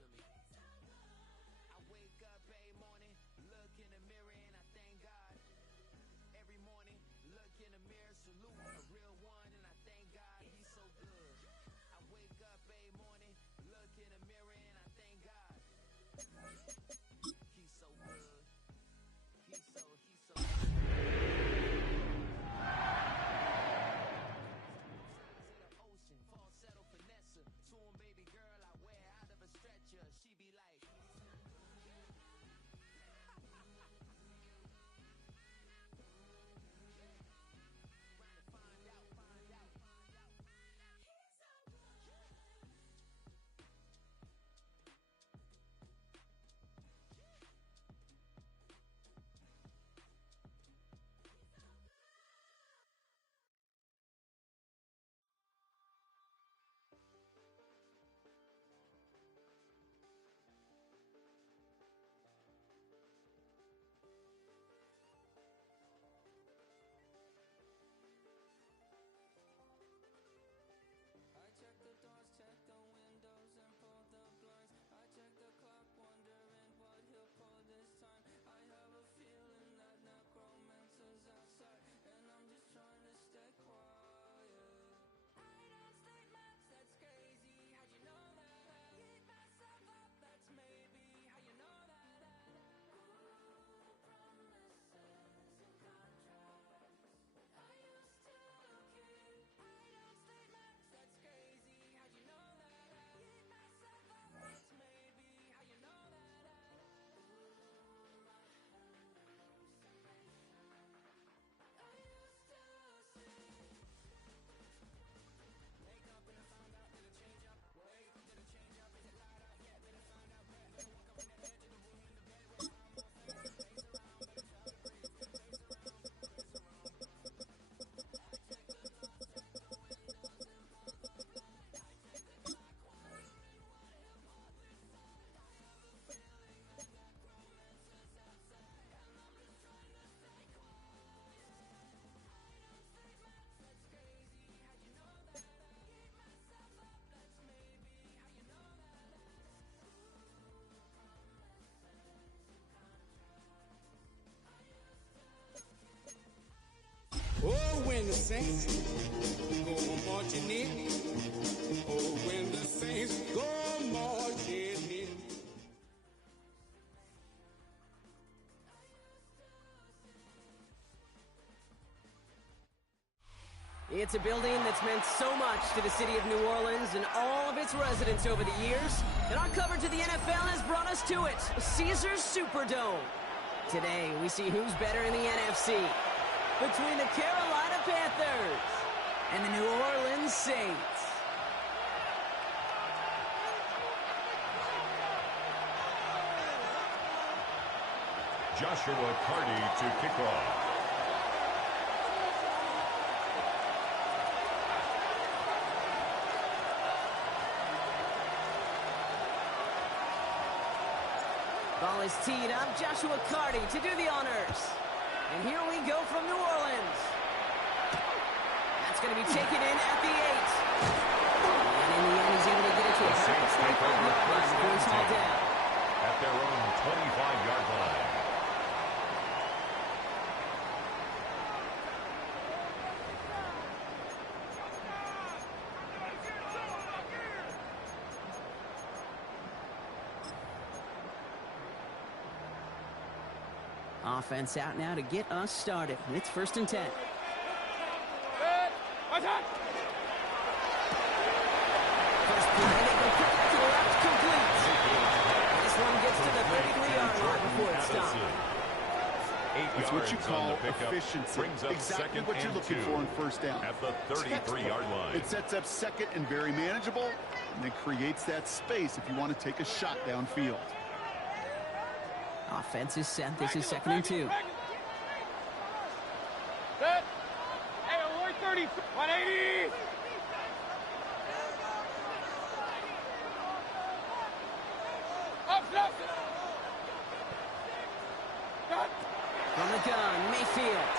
to me. I wake up every morning, look in the mirror and I thank God. Every morning, look in the mirror, salute a real one and I thank God he's so good. I wake up every morning, look in the mirror and I thank God. He's so good. He's so good. Size of the ocean, falsetto finesse. Swoon baby girl, I wear out of a stretcher. She be like, check the doors, check the windows, and pull the blinds. I check the clock, wondering what he'll pull this time. I have a feeling that necromancer's outside, and I'm just trying to stay quiet. I don't sleep much, that's crazy. How'd you know that? Keep myself up, that's maybe how you know that. Ooh, promises and contracts. I used to keep. I don't sleep much, that's crazy. How'd you know that? Keep myself up, that's maybe how you know that. Ooh, my hallucination. I used to see. Wake up and I found out that it change up. Wait, did it change up? Is it light out yet? Better find out where. Better walk up in the edge of the room in the bed where I'm my face. Face around, better try to breathe. Face around, face around. I check the doors, check the windows, and pull the blinds. I check the clock, wondering what he'll pull this time. I have a feeling that necromancer's outside, and I'm just trying to stay quiet. I don't sleep much, that's crazy. How'd you know that? Keep myself up, that's maybe how you know that. Ooh, promises and contracts. I used to keep. Oh, when the saints go marching in. Oh, when the saints go marching in. It's a building that's meant so much to the city of New Orleans and all of its residents over the years, and our coverage of the NFL has brought us to it, Caesars Superdome. Today, we see who's better in the NFC, between the Carolina Panthers and the New Orleans Saints. Joshua Carty to kick off. Ball is teed up, Joshua Carty to do the honors. And here we go from New Orleans. That's going to be taken in at the 8. And in the end, he's able to get it to a 25-yard line before he's hauled down. At their own 25-yard line. Offense out now to get us started. It's 1st and 10. First play, they go quick to the left, complete. This one gets to the 33-yard line before it's stopped. That's what you call efficiency. Exactly what you're looking for on first down. At the 33-yard line. It sets up second and very manageable, and then creates that space if you want to take a shot downfield. Offense is set. This is 2nd and 2. Set. Hey, 130, 180. Up. From the gun, Mayfield.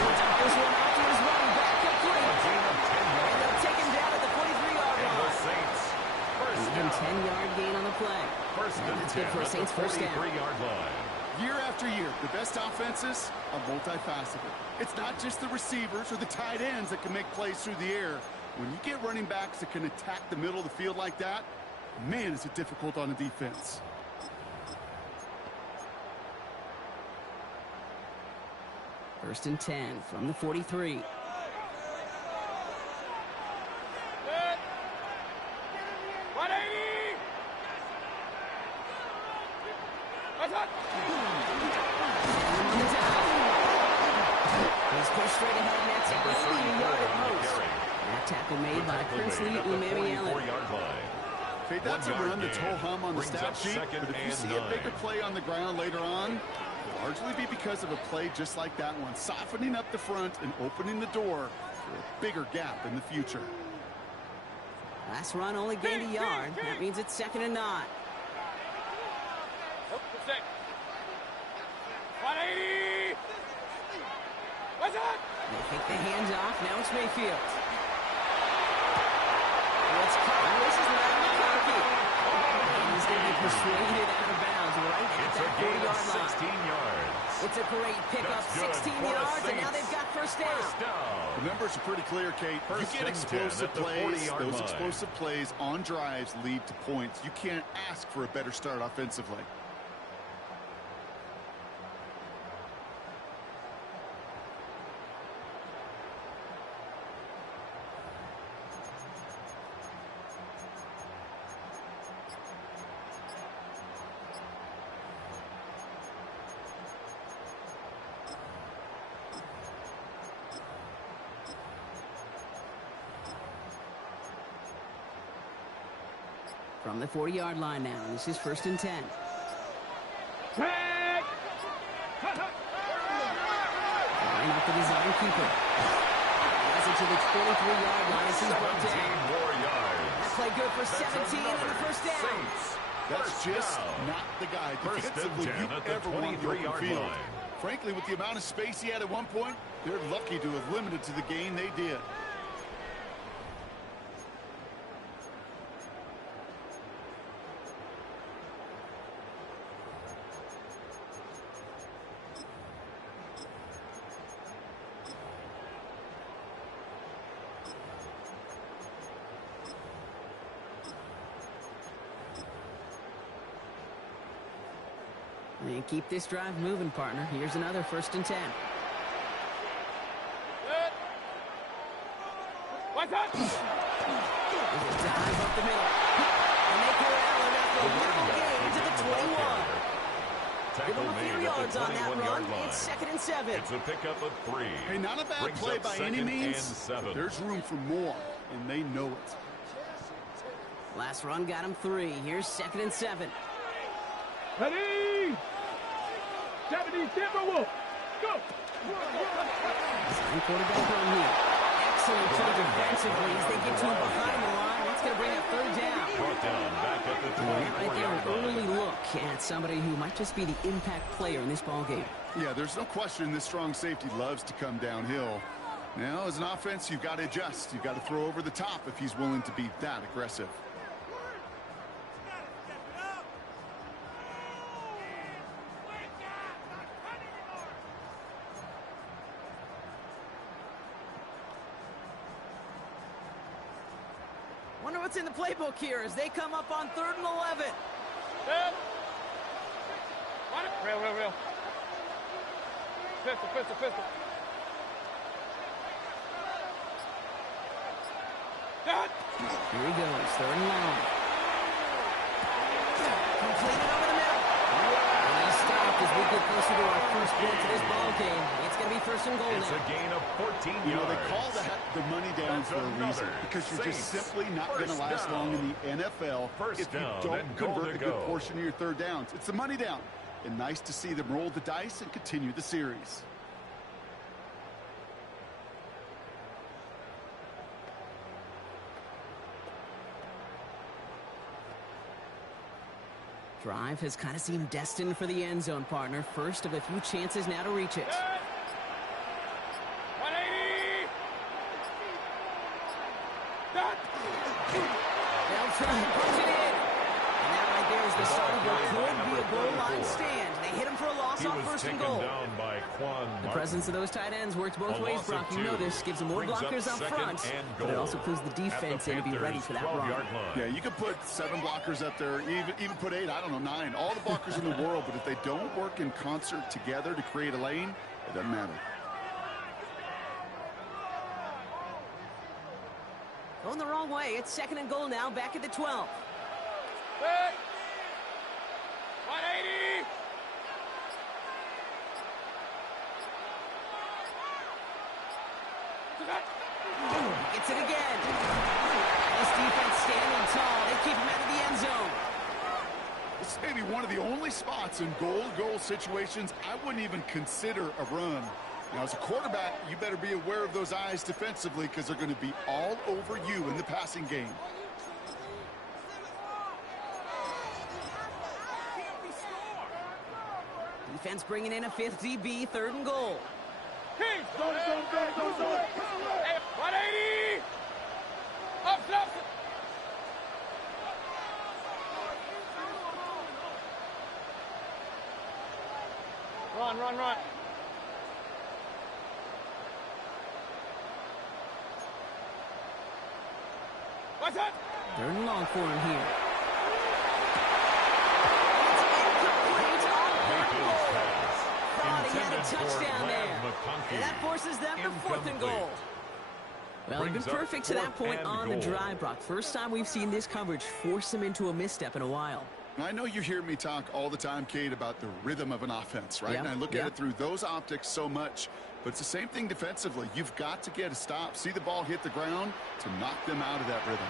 He'll dump this one out to his running back, complete. And they'll take him down at the 43-yard line. And the Saints, first That's good 10 for a at the Saints first down. 43-yard line. Year after year, the best offenses are multifaceted. It's not just the receivers or the tight ends that can make plays through the air. When you get running backs that can attack the middle of the field like that, man, is it difficult on a defense. First and 10 from the 43. Good. 180. What's up? He's pushed straight ahead, and that's Number only a 34 yard at on the most. carry. That tackle made by Tackle Princely made at the Umemi Allen. 44-yard line. Okay, that's a 1 yard run that's gain. ho-hum on the Brings stat up sheet, second but if you and see 9. a bigger play on the ground later on, it'll largely be because of a play just like that one, softening up the front and opening the door for a bigger gap in the future. Last run only gained a yard. That means it's second and 9. Oh, good set. 180. What's up? They take the hands off. Now it's Mayfield. It's caught. This is not McCarthy. And he's going to be persuaded out of bounds right at It's a that gain of 40-yard line. 16 yards. It's a great pickup, That's good 16 for the yards, and now Saints. they've got first down. First down. The numbers are pretty clear, Kate. First You get and 10 explosive at the plays. 40-yard Those line. explosive plays on drives lead to points. You can't ask for a better start offensively. From the 40-yard line now, this is first and 10. Hey. Line up the design keeper. Has it to the 23-yard line as he's brought 17 down. more yards. That play good for That's 17 and the first down. Saints. That's First just down. not the guy First and defensively 10 you at the ever want in the open 23-yard field. line. Frankly, with the amount of space he had at one point, they're lucky to have limited to the gain they did. And keep this drive moving, partner. Here's another first and 10. Good. What's up? There's a dive up the middle. And they clear Allen after a little gain to the 21. Give Tackle him a made few at yards the on that 21-yard run. line. It's second and 7. It's a pickup of 3. Hey, not a bad Brings play up by any second means. and 7. But there's room for more, and they know it. Last run got him 3. Here's second and 7. Ready. 70 Timberwolves. Go. Design quarterback run here. Excellent play defensively as they get to him behind the line. That's going to bring up third down. Brought down back at the Right there, an 24-yard early line. look at somebody who might just be the impact player in this ballgame. Yeah, there's no question this strong safety loves to come downhill. Now, as an offense, you've got to adjust. You've got to throw over the top if he's willing to be that aggressive. Wonder what's in the playbook here as they come up on 3rd and 11. Good. Real. Pistol. Good. Here he goes, 3rd and long. Completed over the middle. And he stopped as we get closer to our first point to this ball game. It's going to be 1st and goal It's now. a gain of 14 yards. You know, they call that the money down That's for a reason. another Because you're just Saints simply not going to first last down. long in the NFL First if you down don't and goal convert to a good go. portion of your third downs. It's the money down. And nice to see them roll the dice and continue the series. Drive has kind of seemed destined for the end zone, partner. First of a few chances now to reach it. Good. 180. Good. They'll try and punch it in. And that right there was the start of what could be a goal line stand. They hit him for a loss on first and goal. The presence of those tight ends works both ways, Brock. You know this. Gives them more blockers up front, but it also clues the defense in to be ready for that run. Yeah, you could put 7 blockers up there, even put 8, I don't know, 9. All the blockers in the world, but if they don't work in concert together to create a lane, it doesn't matter. Going the wrong way. It's second and goal now, back at the 12. Hey! 180! Gets it again. This defense standing tall. They keep him out of the end zone. This may be one of the only spots in goal-to-goal situations I wouldn't even consider a run. Now, as a quarterback, you better be aware of those eyes defensively because they're going to be all over you in the passing game. Defense bringing in a 5th DB, third and goal. Go. Hey, 180! Up. Run. What's that? Third and long for him here. Thought he had a touchdown there. And that forces them to fourth and goal. Well, they've been perfect to that point on the drive, Brock. First time we've seen this coverage force him into a misstep in a while. I know you hear me talk all the time, Kate, about the rhythm of an offense, right? Yeah. And I look at it through those optics so much, but it's the same thing defensively. You've got to get a stop, see the ball hit the ground to knock them out of that rhythm.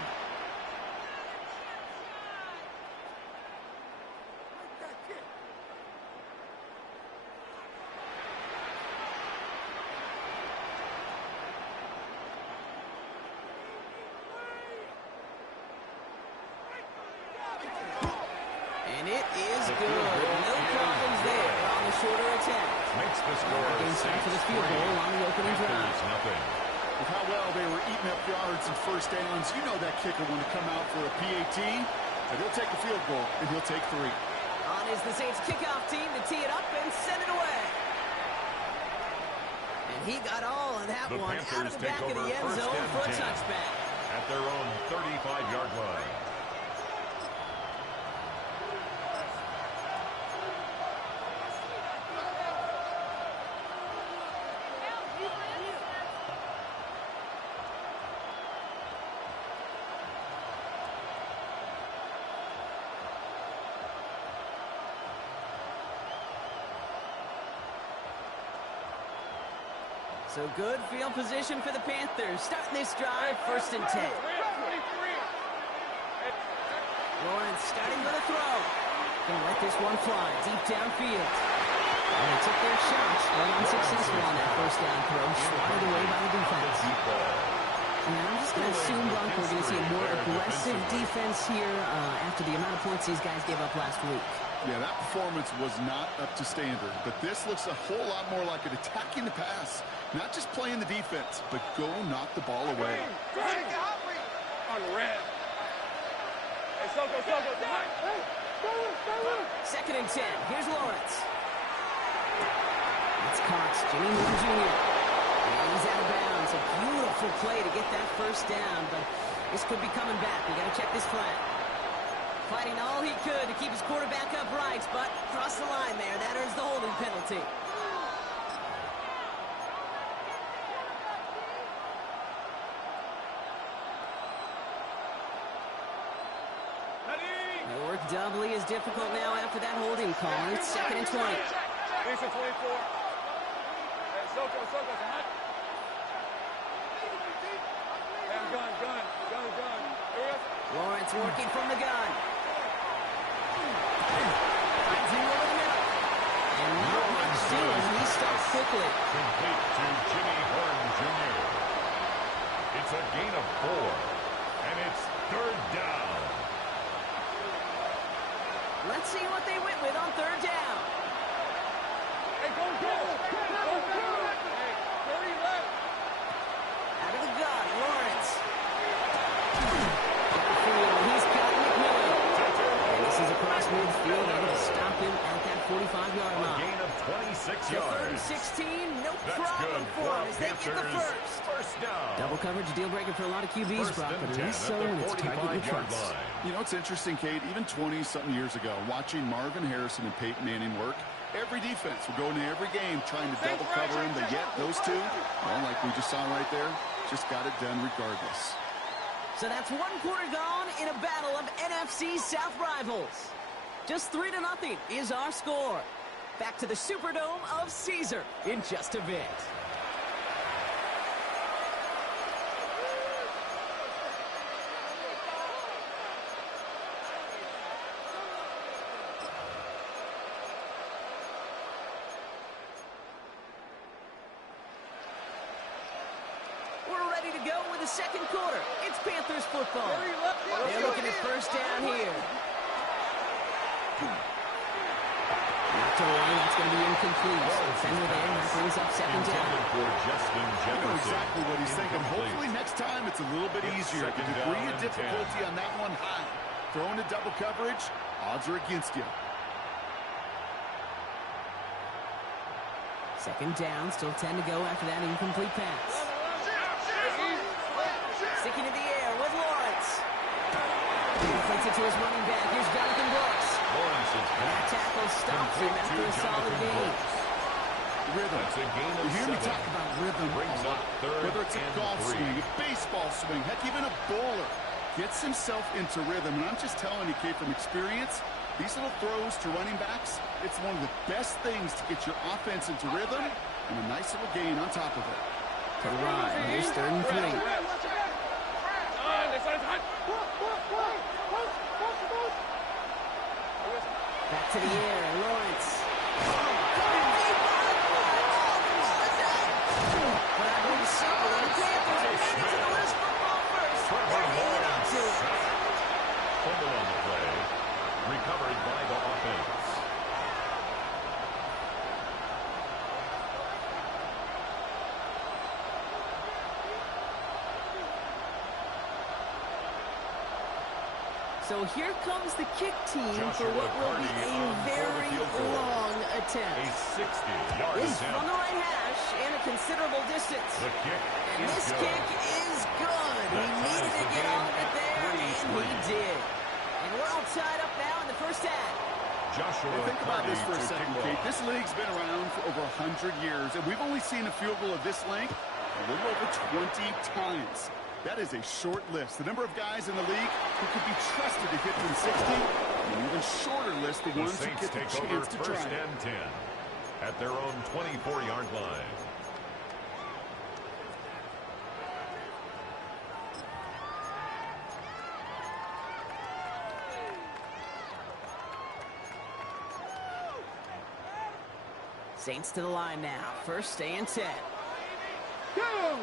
And it is good. No problems there on the shorter attempt. Makes the score Game time for the field goal on the opening drive. With how well they were eating up yards and first downs, you know that kicker want to come out for a PAT, but he'll take a field goal, and he'll take 3. On is the Saints kickoff team to tee it up and send it away. And he got all of that one out of the back of the end zone for a touchback. At their own 35-yard line. So good field position for the Panthers. Starting this drive, 1st and 10. Lawrence starting with a throw. Gonna let this one fly deep downfield. And they took their shots. They're unsuccessful on that first down throw. Swatted away by the defense. And I'm just going to assume, Bronco, we're going to see a more aggressive defense here after the amount of points these guys gave up last week. Yeah, that performance was not up to standard, but this looks a whole lot more like it attacking the pass. Not just playing the defense, but go knock the ball away. On red. Hey, Soko. Second and 10. Here's Lawrence. It's Cox, Jimmy Moore Jr. And he's out of bounds. A beautiful play to get that first down, but this could be coming back. We got to check this flag. Fighting all he could to keep his quarterback upright, but across the line there, that earns the holding penalty. The work doubly as difficult now after that holding call. It's second and 20. Lisa 24. Hey, Soko. Gun. Lawrence working from the gun. Finds him over the middle. And not much doing. He stops quickly. Complete to Jimmy Horn Jr. It's a gain of 4. And it's 3rd down. Let's see what they went with on 3rd down. Hey, go. Hey, 30 left. Out of the gun, Lawrence. He's got McMillan. And this is across midfield, able to stop him at that 45-yard A line. gain of 26 So yards. 3rd and 16, no That's problem good for for him as they get the Panthers. first. First down. Double coverage, a deal breaker for a lot of QBs, First Brock, and but at 10 least at so the when it's a target you 45-yard trust. line. You know, it's interesting, Kate, even 20-something years ago, watching Marvin Harrison and Peyton Manning work, every defense would go into every game trying to double cover him, but yet those two, well, like we just saw right there, just got it done regardless. So that's 1 quarter gone in a battle of NFC South rivals. Just 3-0 is our score. Back to the Superdome of Caesar in just a bit. We're ready to go with the second quarter. It's Panthers football. They're looking at first down here. Knocked away, that's going to be incomplete. Defender there, that brings up second down. Intended for Justin You know Jefferson. exactly what he's thinking. Incomplete. Hopefully next time it's a little bit It's easier. The second degree down of and difficulty 10. on that one high. Throwing to double coverage, odds are against you. Second down, still 10 to go after that incomplete pass. Sticking in the air with Lawrence. He flicks it to his running back. Here's Jonathan Brooks. Lawrence is That back. tackle stops him Complete after to a solid Jonathan gain. Brooks. Rhythm. That's a gain of You hear me 7. talk about rhythm a Brings lot. up third Whether it's a and golf 3. swing, a baseball swing, heck, even a bowler gets himself into rhythm. And I'm just telling you, Kate, from experience, these little throws to running backs, it's one of the best things to get your offense into rhythm and a nice little gain on top of it. To the right. Here's 3rd and 3. Back to the air. Lawrence. But I believe so. The Panthers are headed to the list football first. They're hanging on to it. Fumble on the play. Recovered by the offense. So here comes the kick team for Joshua what will be Carney a on for the very field goal. long A attempt. 60-yard It's from attempt. the right hash and a considerable distance. The kick And is this good. kick is good. He That needed ties to the get game on it at there, and 3-3. he did. And we're all tied up now in the first half. Joshua Well, think about Carney this for a to second, kick Kate. off. This league's been around for over 100 years, and we've only seen a field goal of this length a little over 20 times. That is a short list. The number of guys in the league who could be trusted to hit from 60, and an even shorter list, the The ones who Saints get the take over chance to try first it. and 10 at their own 24-yard line. Saints to the line now. First and 10. Go!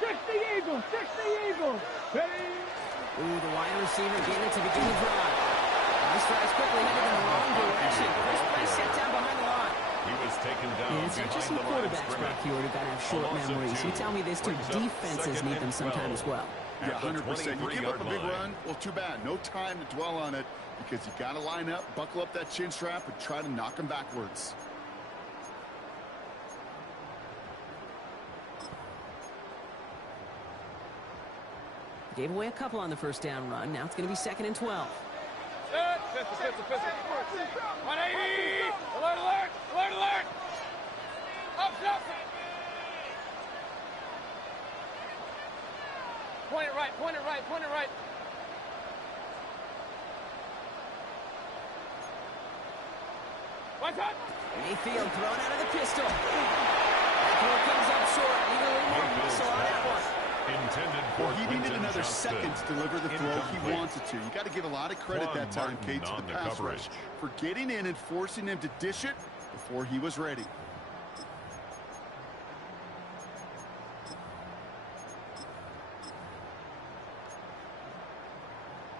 60 Eagles! 60 Eagles! Ready? Ooh, the wide receiver getting it to begin the drive. This drive's quickly headed in the wrong direction. First play set down behind the line. He was taken down And it's not just some behind the line of quarterbacks scrimmage. back here who've got to have short A loss of memories. You 2. tell me this too. Brings up Defenses second need them and sometime 12. as well. Yeah, At the 100%. You give up a big 23-yard line. run, well, too bad. No time to dwell on it because you got to line up, buckle up that chin strap, and try to knock them backwards. Gave away a couple on the first down run. Now it's going to be 2nd and 12. Pistol. 180! Alert, alert! Alert, alert! Up, up! Point it right, point it right, point it right. What's up? Mayfield thrown out of the pistol. That throw comes up short. Need a little more muscle on that one. Intended for Well, he needed Quentin another Johnston. second to deliver the throw he Incomplete. wanted to. You got to give a lot of credit Juan that time, Martin Kate, to on the the pass coverage. rush for getting in and forcing him to dish it before he was ready.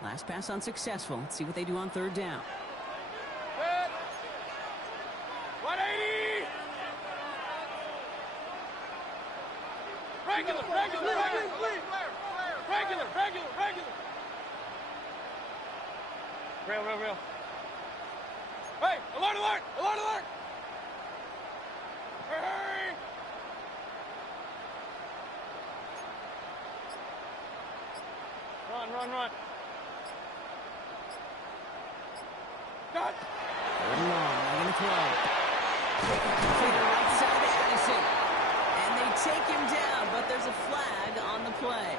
Last pass unsuccessful. Let's see what they do on 3rd down. Good. 180! Regular, regular, regular. Regular, regular, regular. Real, real, real. Hey, alert, alert, alert, alert! Hey, hey! Run, run, run. Got. Third and long, they're going to throw. To the right side to Addison. And they take him down, but there's a flag on the play.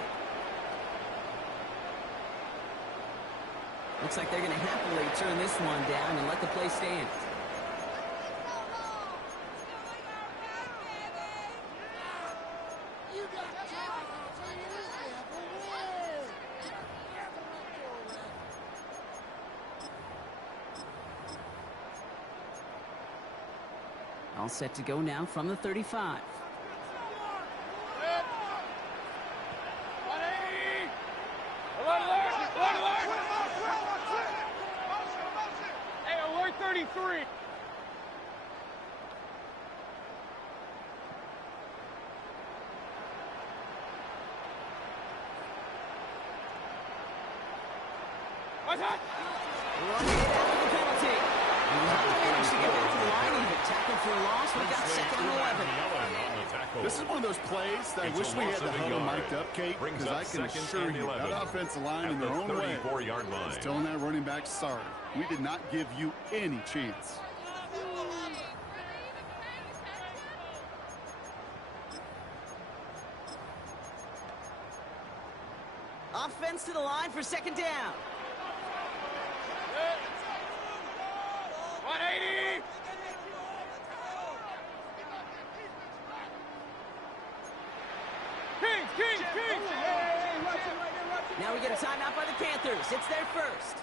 Looks like they're going to happily turn this one down and let the play stand. All set to go now from the 35. 180! Alert, alert! Alert, alert! Hey, alert 33! What's that? Run it after the penalty. Not managed to get back to the line even. Tackle for a loss. We got second and 11. This is one of those plays that I wish we had the huddle mic'd up, Kate, because I can assure you that offensive line in their own way is telling that running back, sorry, we did not give you any chance. Offense to the line for second down. 180! Kings, Kings, Kings! Now we get a timeout by the Panthers. It's their first.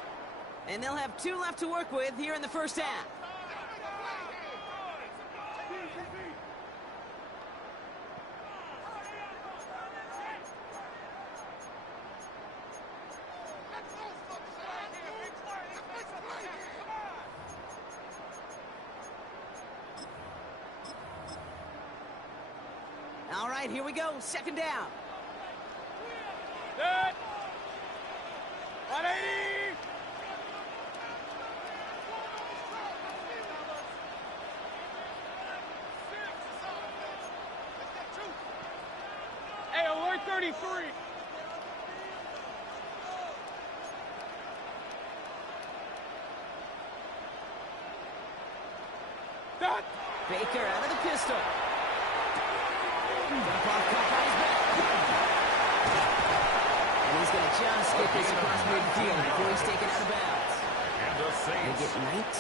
And they'll have 2 left to work with here in the first half. All right, here we go. Second down. Set! 180! Hey, alert 33! Set! Baker out of the pistol. Dump off caught by his back. And he's going to just get this across midfield before he's taken out of bounds. And the They Saints get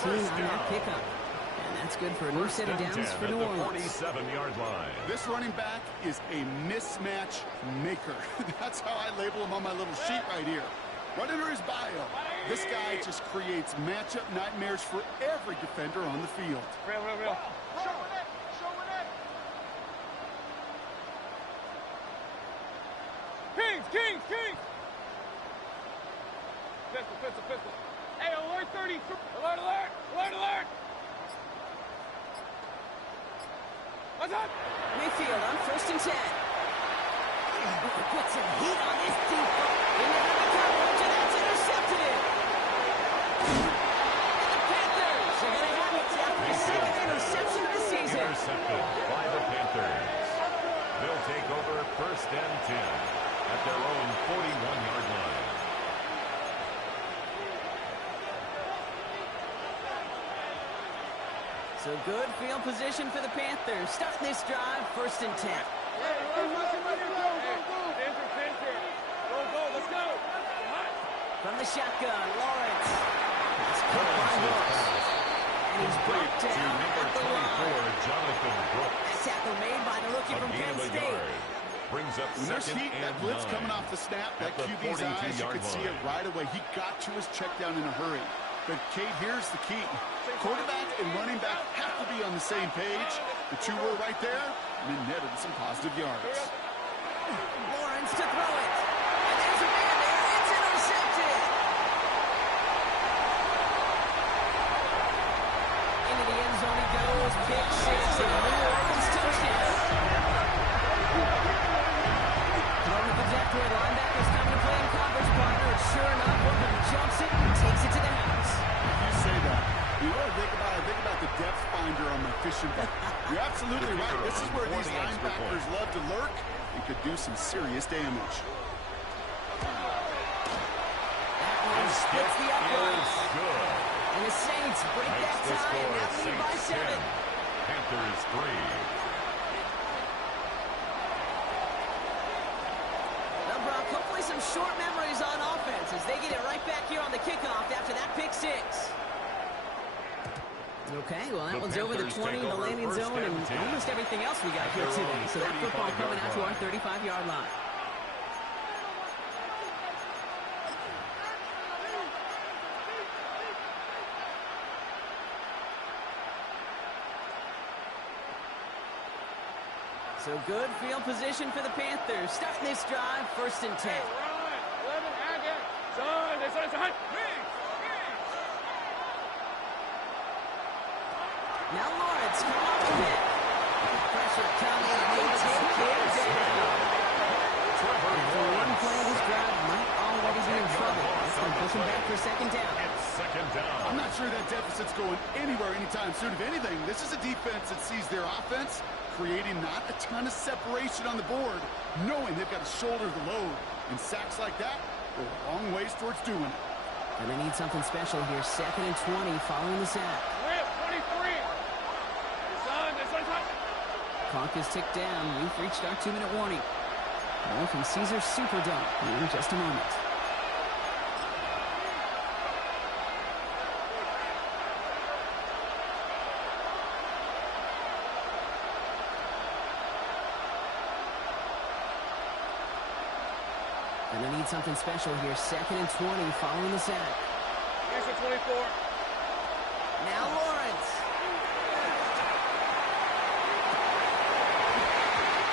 19 on that pickup. And that's good for a new set of downs for New Orleans. 47-yard line. This running back is a mismatch maker. That's how I label him on my little sheet right here. Right under his bio. This guy just creates matchup nightmares for every defender on the field. Real, real, real. Kings, Kings, Kings! Pistol, pistol, pistol. Hey, alert 33! Alert, alert! Alert, alert! What's up? Mayfield on first and 10. Put some heat on this deep ball. Into the coverage, and that's intercepted. And the Panthers are going to have it down for the second interception of the season. Intercepted by the Panthers. They'll take over first and 10 at their own 41-yard line. So good field position for the Panthers. Starting this drive, first and 10. Let's go. From the shotgun, Lawrence. It's caught by Brooks. And he's brought down at the line. Jonathan Brooks. That tackle made by the rookie from Penn State. Brings up When there's second heat, and that blitz 9. coming off the snap, that At the QB's eyes, you 42-yard could see it line. right away. He got to his check down in a hurry. But, Kate, here's the key. Quarterback and running back have to be on the same page. The two were right there, and it netted some positive yards. Lawrence to throw it. And there's a man there. It's intercepted. Into the end zone he goes. Pick six and a New Orleans touchdown. Throwing at the death threat. Linebacker's coming to play in coverage partner. And sure enough, one of them jumps it and takes it to the house. where for these the extra linebackers point. love to lurk and could do some serious damage. That one His splits kick the upright. is good. And the Saints break Makes that the tie and score now lead by Saints 7. 10, Panthers 3. Well, Brock, hopefully some short memories on offense as they get it right back here on the kickoff after that pick 6. Okay, well, that one's over the 20, the landing zone, and almost everything else we got here today. So that football coming out to our 35-yard line. So good field position for the Panthers. Starting this drive, 1st and 10. Run, 11, again. Son. Now Lawrence coming off the hit. Pressure coming, and they take care of it. For one play, this drive might already be in trouble. It's going to push him back for 2nd down. It's 2nd down. I'm not sure that deficit's going anywhere anytime soon. If anything, this is a defense that sees their offense creating not a ton of separation on the board, knowing they've got to shoulder the load. And sacks like that go a long ways towards doing it. And they need something special here. 2nd and 20 following the sack. 23. Son. Clock is ticked down. We've reached our 2-minute warning. More from Caesars Superdome in just a moment. And they need something special here. 2nd and 20 following the sack. Here's the 24. Now Lawrence.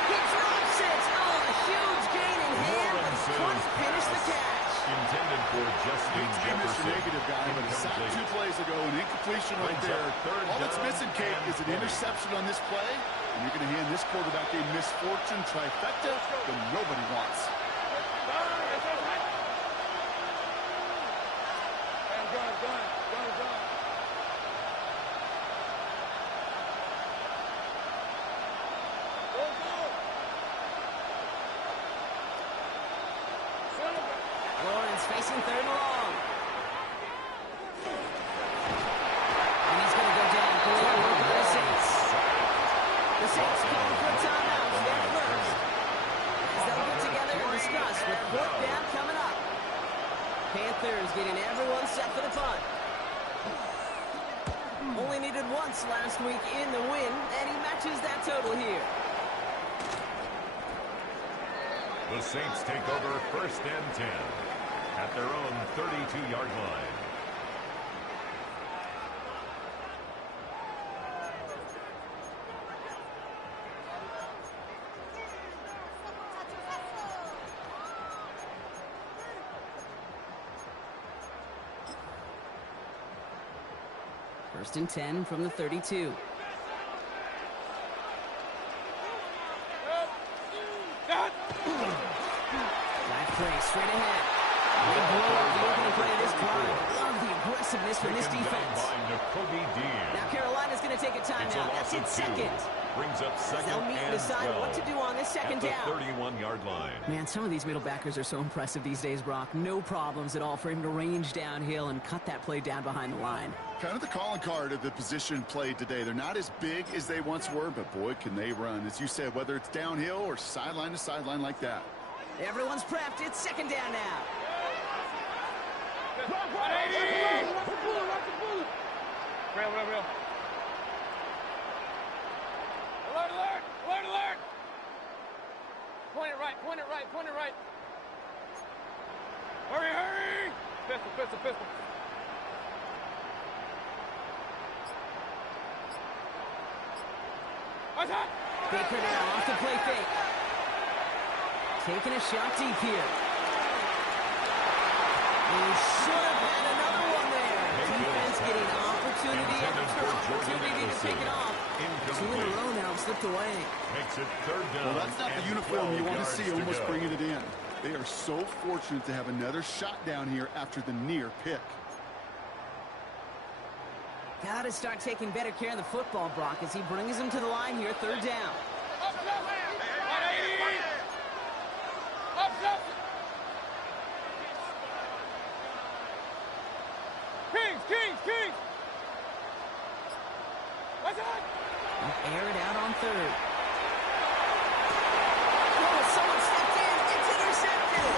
He drops it. Oh, a huge gain in hand, but he couldn't finish the catch. Intended for Justin It's Jefferson. negative, guy, but a sack 2 plays ago, an incompletion right Brings up there. 3rd All that's down missing, Kate, and is an 20. interception on this play, and you're going to hand this quarterback a misfortune trifecta that nobody wants. Gun. Lawrence facing 3rd and long. And he's going to go down. Great work by the Saints. The Saints calling for a timeout. They're first. As they'll get together and discuss with 4th down coming up. Panthers getting everyone set for the punt. Only needed once last week in the win, and he matches that total here. The Saints take over 1st and 10 at their own 32-yard line. First and 10 from the 32. Live play straight ahead. They blow up the opening play of this drive. Love the aggressiveness from this Taken down defense. by N'Kobe Dean. Now Carolina's going to take a It's a timeout. loss That's of its 2. 2nd. Brings up 2nd They'll meet and and decide 12 what to do on this 2nd at the down. 31-yard line. Man, some of these middle backers are so impressive these days, Brock. No problems at all for him to range downhill and cut that play down behind the line. Kind of the calling card of the position played today. They're not as big as they once were, but boy, can they run. As you said, whether it's downhill or sideline to sideline like that. Everyone's prepped. It's 2nd down now. Real. Alert! Point it right. Hurry! Pistol. What's that? Baker now off the play fake. Taking a shot deep here. He should have had another one there. Defense getting opportunity after opportunity to take it off. 2 in a row now have slipped away. Makes it 3rd down. Well, that's not the and uniform 12 you want to yards see almost go. bringing it in. They are so fortunate to have another shot down here after the near pick. Got to start taking better care of the football, Brock, as he brings him to the line here, 3rd down. Air it out on third. Oh, someone stepped in. It's intercepted.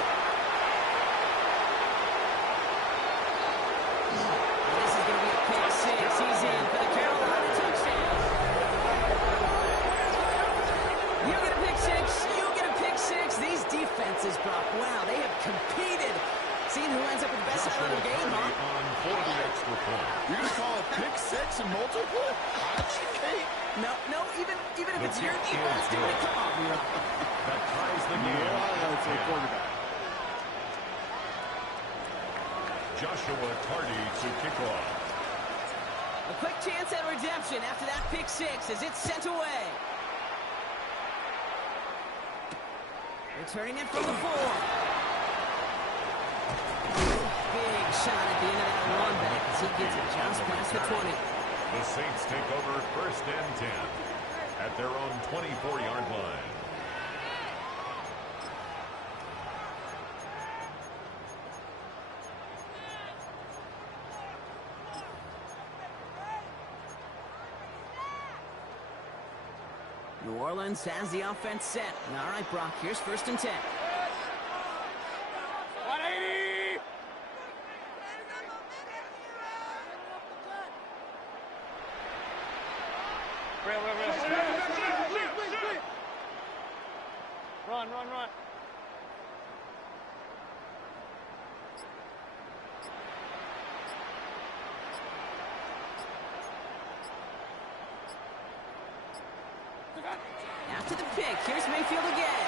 This is going to be a pick six. He's in for the Carolina touchdown. You get a pick six. You get a pick six. These defenses, Brock, wow, they have competed. Seeing who ends up with the best side of the game, huh? On for the extra point. You're going to call a pick six and multiple? No, even if it's your defense doing it, come on, Brock. That ties the game. Yeah, it's a quarterback. Joshua Tardy to kick off. A quick chance at redemption after that pick six as it's sent away. Returning it from the 4. Big shot at the end of that run back as he gets it just past the 20. The Saints take over 1st and 10 at their own 24-yard line. New Orleans has the offense set. All right, Brock, here's 1st and 10. 180! Real. Run. After the pick, here's Mayfield again.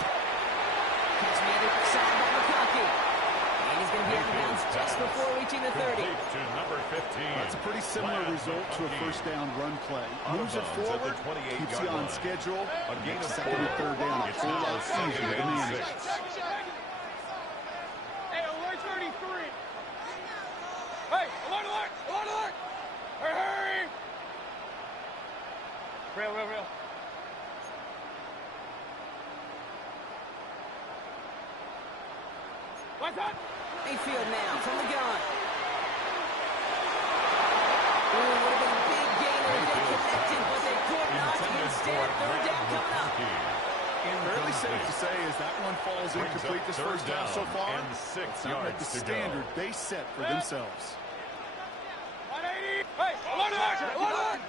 Catch me other side by McConkey. And he's going to be out of bounds just before reaching the 30. Complete to number 15. That's a pretty similar result to a first down run play. Moves it forward, keeps you on schedule. A gain of 4. 2nd and 3rd down, a It's whole now lot 2nd easier to and manage. 6. Hey, alert 33! Hey, alert! Hurry! Real. What's that? Mayfield now from the gun. Ooh, would have been a big gain if they connected, but they could not. Instead, 3rd down coming up. Fairly safe to say as that one falls incomplete this first half so far. And 6 It's not like yards the to standard go. they set for themselves. 180! Hey, alert!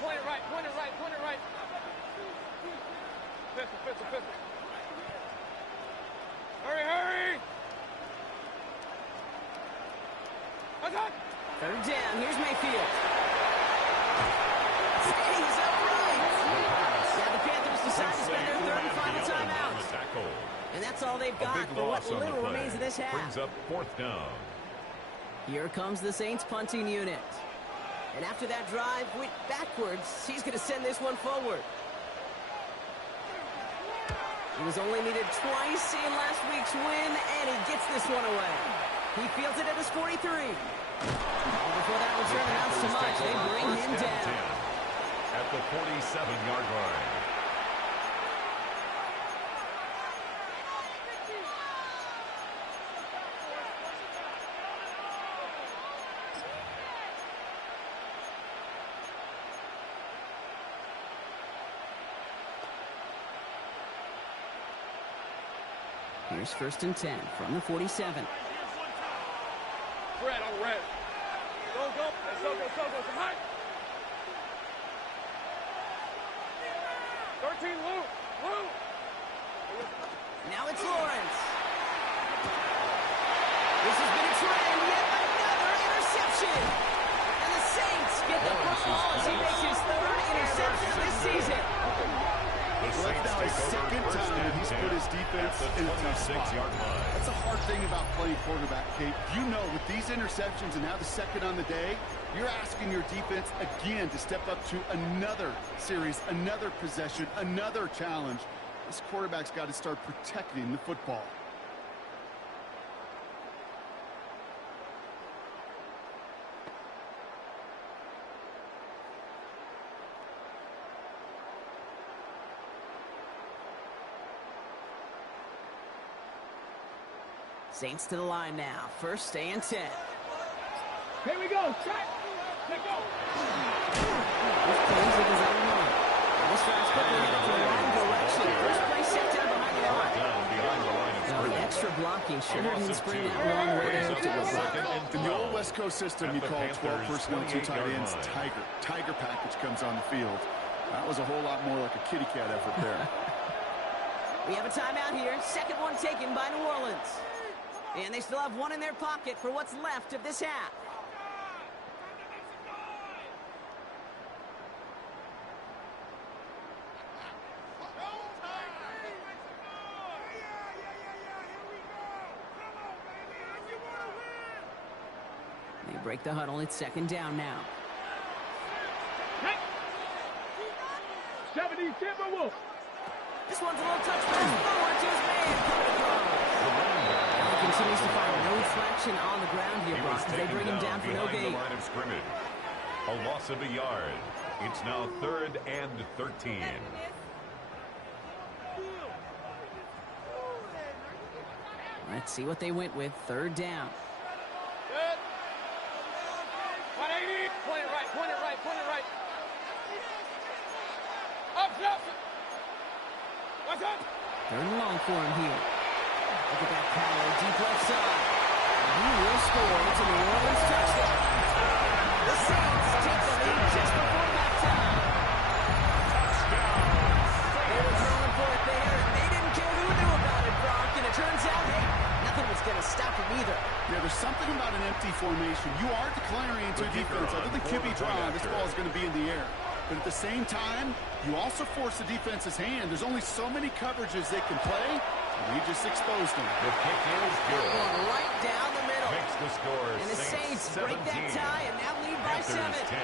Point it right. Pistol. Hurry! What's that? 3rd down, here's Mayfield. Stays upright. Now the Panthers decide to spend their 3rd and final timeout. And that's all they've got for what little remains of this half. Brings up 4th down. Here comes the Saints punting unit. And after that drive went backwards, he's going to send this one forward. He was only needed twice in last week's win, and he gets this one away. He fields it at his 43. Before that return amounts to much, they bring him down. At the 47-yard line. Here's 1st and 10 from the 47. Red on red. Go. Come on. 13, Lou. Now it's Lawrence. This has been a trend, yet another interception. And the Saints get the football as he makes his 3rd interception of this season. Well, that's now his 2nd time he's put his defense in a tough spot. That's a hard thing about playing quarterback, Kate. You know, with these interceptions and now the 2nd on the day, you're asking your defense again to step up to another series, another possession, another challenge. This quarterback's got to start protecting the football. Saints to the line now. 1st and 10. Here we go. Strike. Plays of his own mind. This drive's quickly headed to the wrong direction. First place set down behind the line. Down behind the line of The scrimmage. extra blocking sure A loss didn't of spring 2. that long way Brings to up it was. second and In the 12. old West Coast system, At you the call 12 Panthers' personnel, 2 tight 28-yard ends, line. Tiger. Tiger package comes on the field. That was a whole lot more like a kitty cat effort there. We have a timeout here. Second one taken by New Orleans. And they still have one in their pocket for what's left of this half. They break the huddle. It's second down now. 70 Timberwolves. This one's a little touch pass forward to his man coming across. He continues to find no traction on the ground here, He Brock, was as they taken bring him down for no behind gain. the line of scrimmage. A loss of a yard. It's now 3rd and 13. Let's see what they went with. Third down. Good. 180. Point it right, point it right, point it right. Up, up. What's up? Third and long for him here. Look at that power, deep left side. And he will score. It's a New Orleans touchdown. The Saints take the lead just before halftime. They were throwing for it there, and they didn't care who knew about it, Brock. And it turns out, hey, nothing was going to stop him either. Yeah, there's something about an empty formation. You are declaring to a defense. Other than QB draw, this ball is going to be in the air. But at the same time, you also force the defense's hand. There's only so many coverages they can play, and he just exposed them. The kick is good. Going right down the middle. Makes the score And the Saints 17. break that tie and now lead by Panthers 7. 10.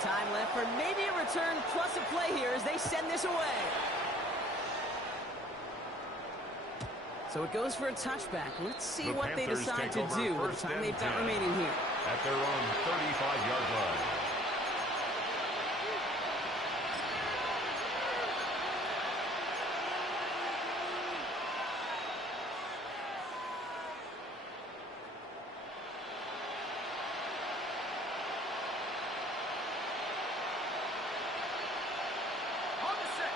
Time left for maybe a return plus a play here as they send this away. So it goes for a touchback. Let's see The what they Panthers decide take to over do with first the time and they've got 10 remaining here. At their own 35-yard line.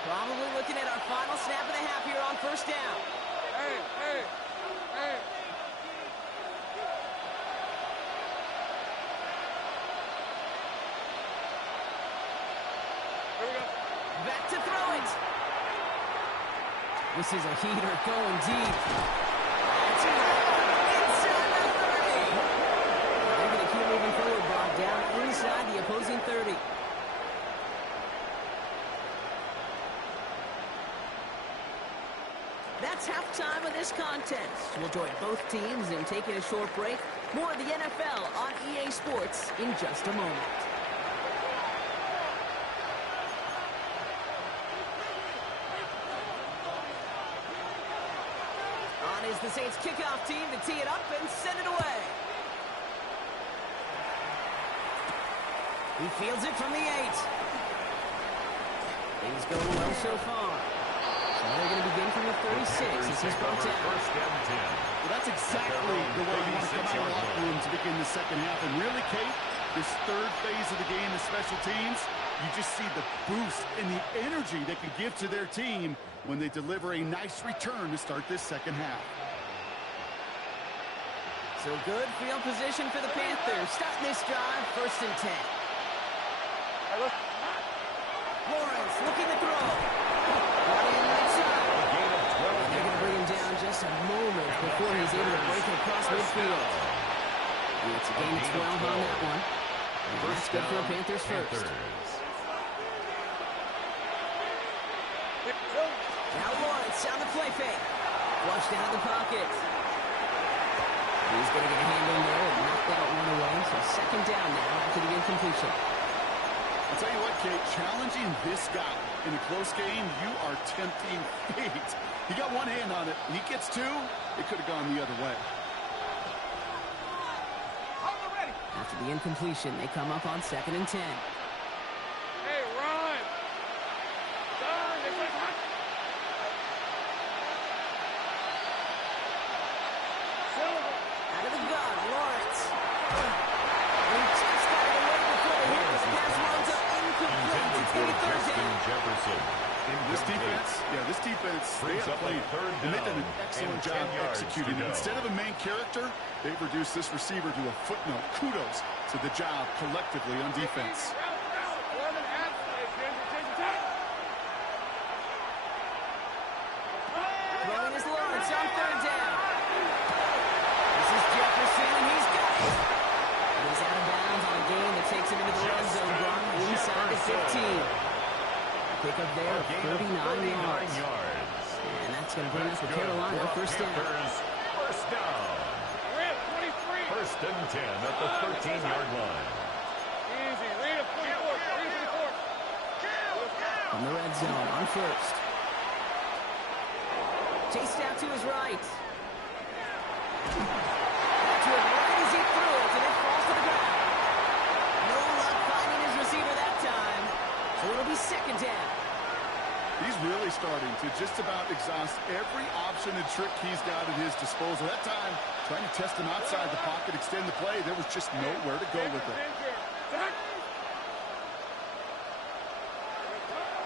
Probably looking at our final snap of the half here on first down. Hey, hey, hey. Here we go. Back to throw it. This is a heater going deep. That's inside the 30. They're going to keep moving forward, Brock, down inside the opposing 30. That's halftime of this contest. We'll join both teams in taking a short break. More of the NFL on EA Sports in just a moment. On is the Saints kickoff team to tee it up and send it away. He fields it from the 8. Things going well so far. So they're going to begin from the 36 as he's brought down. First and 10. Well, that's exactly the way you want to come out of the locker room to begin the second half. And really, Kate, this third phase of the game, the special teams, you just see the boost and the energy they can give to their team when they deliver a nice return to start this second half. So good field position for the Panthers. Starting this drive, first and 10. Lawrence looking to throw. Brought in right side. They're going to bring him down just a moment before he's able to break it across midfield. It's a gain of 12 on that one. And that's good for the Panthers first. Now Lawrence on the play fake. Flushed out of the pocket. He's going to get a hand in there and knock that one away. So second down now after the incompletion. I'll tell you what, Kate, challenging this guy in a close game, you are tempting fate. He got one hand on it. He gets two, it could have gone the other way. After the incompletion, they come up on 2nd and 10. Hey, run! Son, it's like hot. Silver. Out of the gun, Lawrence. He just got it away before the hit. This pass winds up incomplete. It's going to be 3rd down. Jefferson. This defense, they have played, and they've done an excellent job executing it. Instead of a main character, they've reduced this receiver to a footnote. Kudos to the job collectively on defense. Throwing is Lawrence on 3rd down. This is Jefferson, and he's got it. And he's out of bounds on a gain that takes him into the red zone, Brock, inside the 15. Pick up there of 39 yards. And that's going to bring us to Carolina 1st down. First down. 1st and 10 at the 13-yard line. Easy. Read a 44. From the red zone on 1st. Chased out to his right. To his right as he threw it, and it falls to the ground. No luck finding his receiver that time. So it'll be 2nd down. He's really starting to just about exhaust every option and trick he's got at his disposal. That time, trying to test him outside the pocket, extend the play, there was just nowhere to go with it.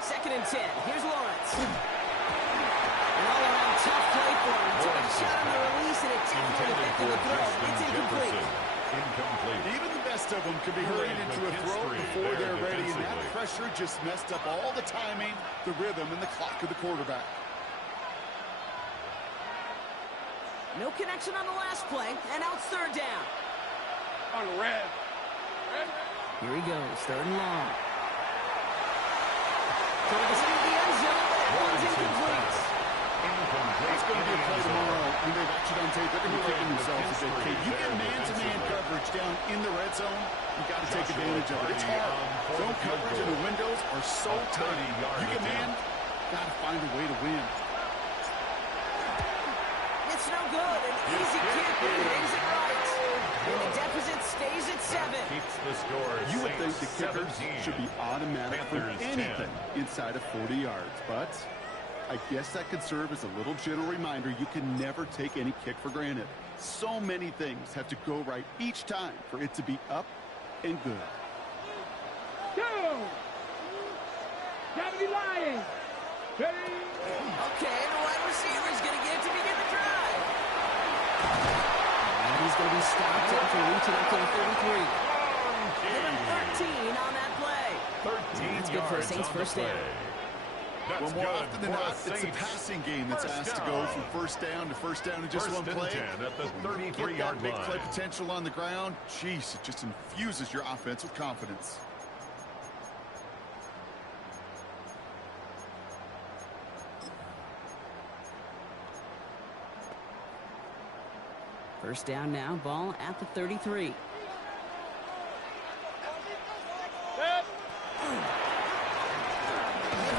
2nd and 10. Here's Lawrence. An all-around tough play for him. Took a shot on the release, and it definitely affected the throw. It's incomplete. Even the best of them could be hurried into a throw before they're ready, and that pressure just messed up all the timing, the rhythm, and the clock of the quarterback. No connection on the last play, and now it's 3rd down. On red. Here he goes, 3rd and long. Toward the center of the end zone, but that one's incomplete. It's going to be a play tomorrow. When they've actually on tape, they're going to be kicking themselves a bit. Okay, you get man-to-man coverage down in the red zone, you've got to take advantage of it. It's hard. Zone coverage and the windows are so tight. You get man, got to find a way to win. It's no good. An easy kick, but he makes it right. And the deficit stays at 7. Keeps the score. You would think the kickers should be automatic for anything inside of 40 yards, but I guess that could serve as a little gentle reminder you can never take any kick for granted. So many things have to go right each time for it to be up and good. Go! Gotta be lying! Ready? Okay, the wide receiver is going to get it to begin the drive. And he's going to be stopped after reaching up to the 33. Give him 13 on that play. 13 That's good for a Saints 1st down. Well, more often than not, it's the passing game that's asked to go from 1st down to 1st down in just one play. 10 at the 33-yard Get that big line. play potential on the ground. Jeez, it just infuses your offense with confidence. First down now, ball at the 33.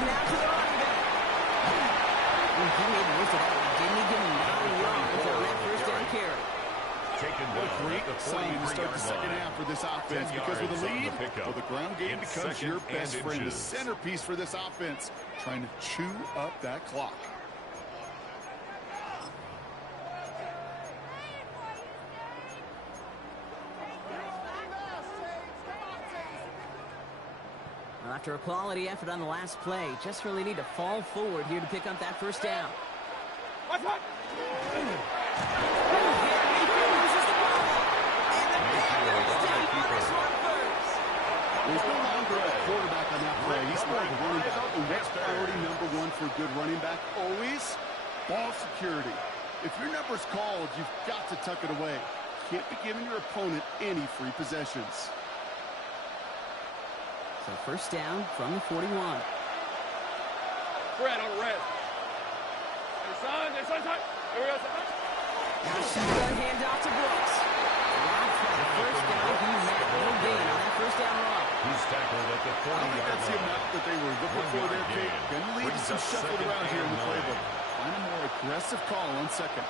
Now to the running back. He made most of that one, didn't he? Give him 9 yards on that 1st down carry. Taken What a down great at the sign to start the 43-yard second line. half for this offense, 10 because with a yards on lead, the pickup. well, the ground game In becomes 2nd your best and friend, the inches. centerpiece for this offense, trying to chew up that clock. Well, after a quality effort on the last play, just really need to fall forward here to pick up that 1st down. Watch what? There's no longer a quarterback on that play. He's more of a running back. And what's priority #1 for a good running back? Always ball security. If your number's called, you've got to tuck it away. Can't be giving your opponent any free possessions. So 1st down from the 41. Red on red. Hey, son. Hey, son. Here we go, son. Now shotgun handoff to Brooks. Blocked for the 1st down. He had no gain on that 1st down run. He's tackled at the I don't think 40-yard that's the line. amount that they were looking for there, Kate. Gonna leave Brings some up shuffled 2nd around here in the and 9. playbook. Find a more aggressive call on 2nd.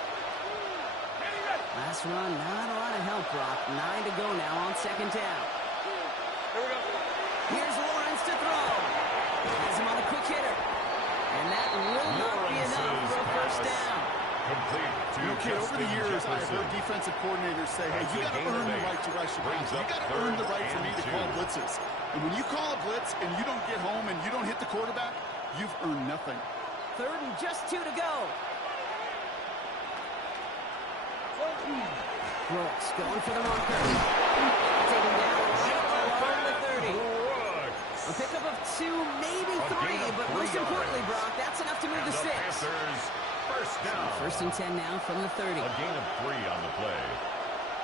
Last run, not a lot of help, Brock. 9 to go now on second down. Here we go. Here's Lawrence to throw. Has him on a quick hitter. And that will not be enough for a first down. Complete to Okay, over the years, I've heard defensive coordinators say, hey, you got to earn the right to rush the pass. You got to earn the right for me to call blitzes. And when you call a blitz and you don't get home and you don't hit the quarterback, you've earned nothing. 3rd and just 2 to go. Brooks going for the marker. Taken down right along the 30. A pickup of 2, maybe 3, but most importantly, Brock, that's enough to move the sticks. First down. 1st and 10 now from the 30. A gain of 3 on the play.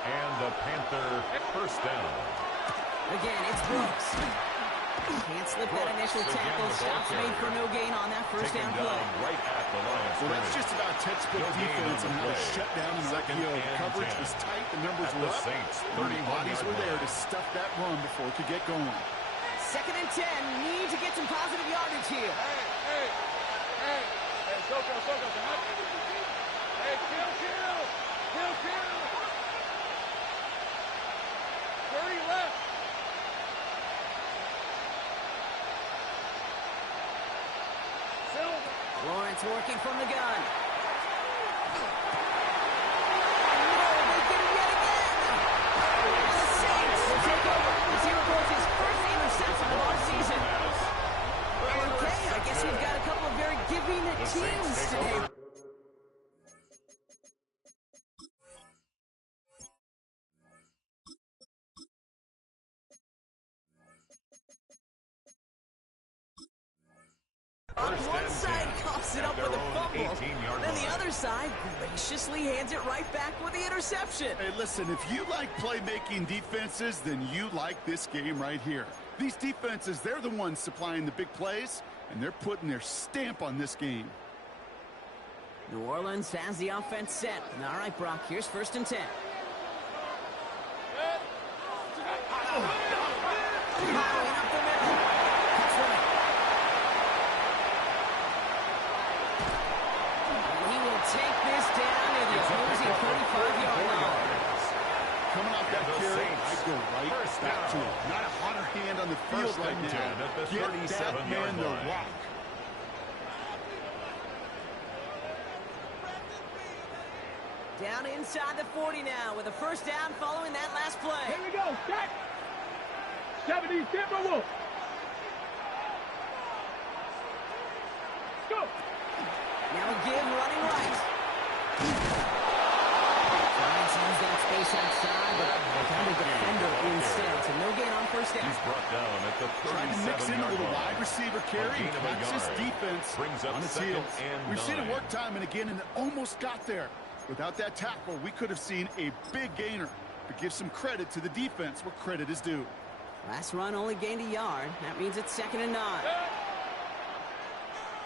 And the Panther first down. Again, it's Brooks. Can't slip that initial tackle. Stops made for no gain on that first down play. Right at the line of Well, that's scrimmage. just about textbook defense and how to shut down an RPO. Coverage was tight, the numbers were up, Saints, and the bodies were there to stuff that run before it could get going. 2nd and 10. Need to get some positive yardage here. Hey, so go. Hey, kill. 30 left. Silver. Lawrence working from the gun. The Saints will take over as he records his first interception of our season. Okay, I guess we've got a couple of very giving teams today. One side coughs it up with a fumble, then the other side graciously hands it right back with the interception. Hey, listen, if you like playmaking defenses, then you like this game right here. These defenses, they're the ones supplying the big plays, and they're putting their stamp on this game. New Orleans has the offense set. All right, Brock, here's 1st and 10. Powering up the middle. That's right. And he will take this down near the opposing 35-yard line. Coming off that carry, I go right back to it. Not a hotter hand on the field First right and 10 now. at the Get that 37-yard man the line. rock. Down inside the 40 now with a first down following that last play. Here we go. Stack. 70 Timberwolves. Go. Now a give running right. Giants use that space outside, but found a defender instead, so no gain on first down. He's brought down at the 37-yard line. Trying to mix in a little wide receiver carry and catch this defense Brings up on its 2nd heels. and We've seen it 9. work time and again, and it almost got there. Without that tackle, we could have seen a big gainer. But give some credit to the defense where credit is due. Last run only gained a yard. That means it's 2nd and 9.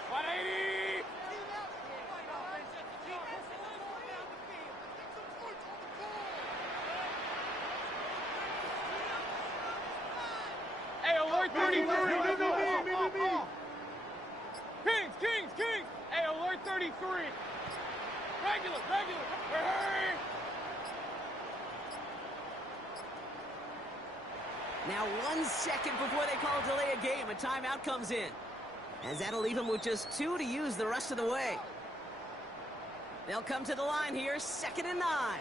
180. Hey, alert 33. Kings. Hey, alert 33. Regular. Hurry. Now 1 second before they call delay a game, a timeout comes in. As that'll leave him with just 2 to use the rest of the way. They'll come to the line here, 2nd and 9.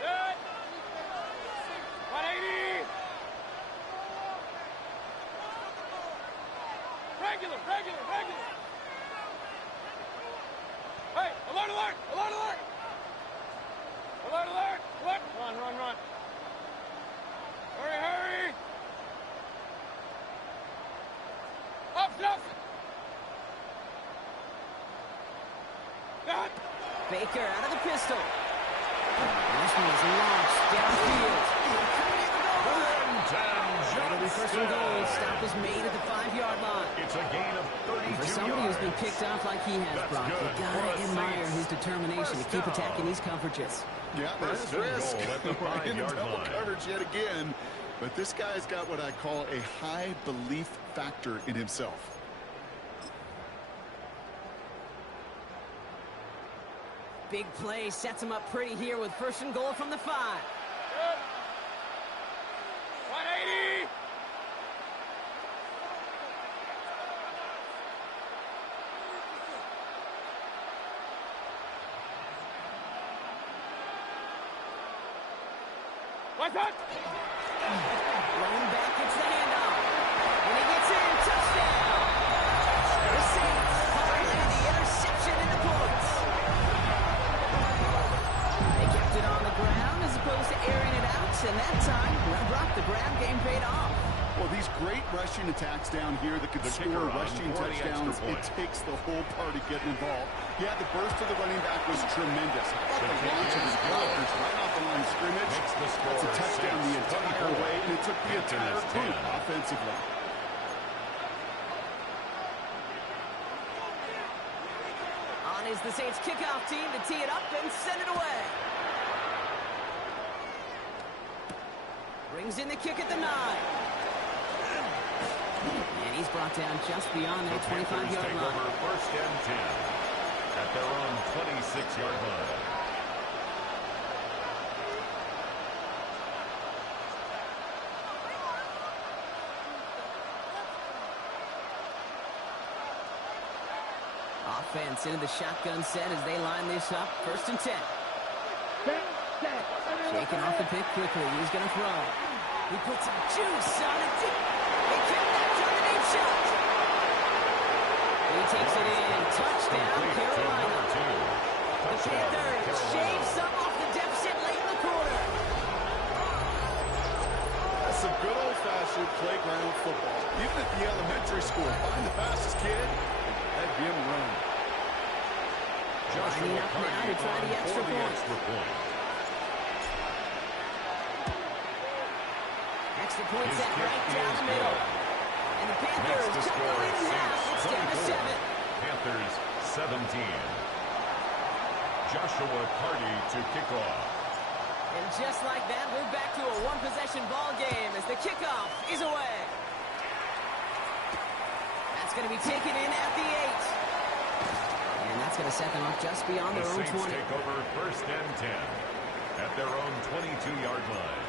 Good. 180. Regular. Hey, alert. Run. Hurry. Up, Johnson. Got. Baker out of the pistol. This one is launched downfield. It'll be 1st and goal. Stop is made at the 5-yard line. It's a gain of 32 For somebody who's been picked off like he has, That's Brock, you good gotta for the admire Saints. his determination to keep attacking these coverages. Yeah, there's First and risk. goal at the We're in 5-yard double line. coverage yet again. But this guy's got what I call a high belief factor in himself. Big play sets him up pretty here with first and goal from the 5. 180! What's up? Running back gets the handoff. And he gets in. Touchdown! The Saints finally the interception into points. They kept it on the ground as opposed to airing it out. And that time, brought the ground game paid off. Well, these great rushing attacks down here that could score rushing touchdowns, it takes the whole party getting involved. Yeah, the burst of the running back was tremendous. How about the launch of his blockers right off the line of scrimmage? It's a touchdown the entire way, and it took the entire group offensively. On is the Saints kickoff team to tee it up and send it away. Brings in the kick at the 9. And he's brought down just beyond their 25-yard line. Over first and 10 at their own 26-yard line. Offense into the shotgun set as they line this up. First and 10. Shaking off the pick quickly. He's going to throw. He puts some juice on it. He kicked that to the deep shot. He takes it in. Touchdown, Carolina. The Panthers shave some off the deficit late in the quarter. That's some good old-fashioned playground football. Even at the elementary school, find the fastest kid and let him run. Joshua Lining up now to try the extra point. Extra point set right down the middle. And the Panthers cut the lead in half. It's down to 7. Panthers 17. Joshua Party to kick off. And just like that, we're back to a one-possession ball game as the kickoff is away. That's going to be taken in at the 8. And that's going to set them up just beyond their own 20. The Saints take over first and 10 at their own 22-yard line.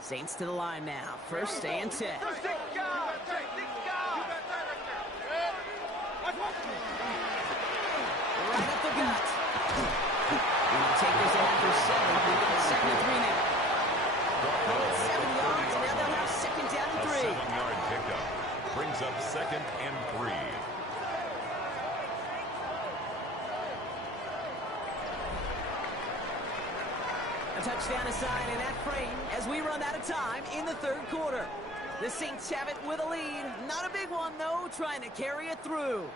Saints to the line now. First and 10. Right at the gut. We'll take this in after 7. We've got 2nd and 3 now. 7 yards, now they'll have 2nd down and 3. A 7-yard pickup brings up 2nd and 3. A touchdown aside in that frame as we run out of time in the 3rd quarter. The Saints have it with a lead. Not a big one, though, trying to carry it through.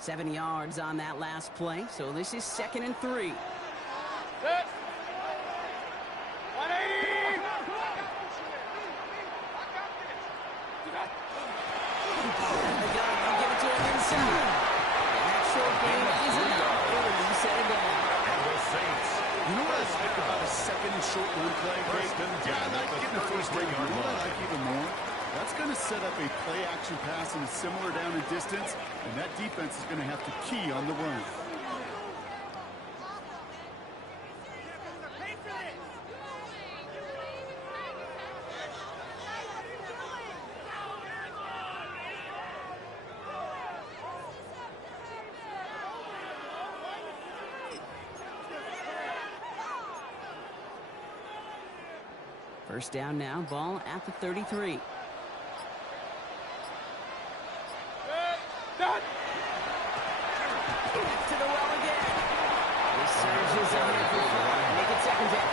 Seven yards on that last play, so this is 2nd and 3. 180! They'll give it to him inside. And that short game is enough for the reset again. And the Saints. You know what I like about a 2nd and short run play? First and 10 I like at the getting the first down. You 33-yard know what I line. like even more? That's going to set up a play-action pass in a similar down and distance, and that defense is going to have to key on the run. First down now, ball at the 33. Back to the well again. He surges ahead for 5. Make it second down.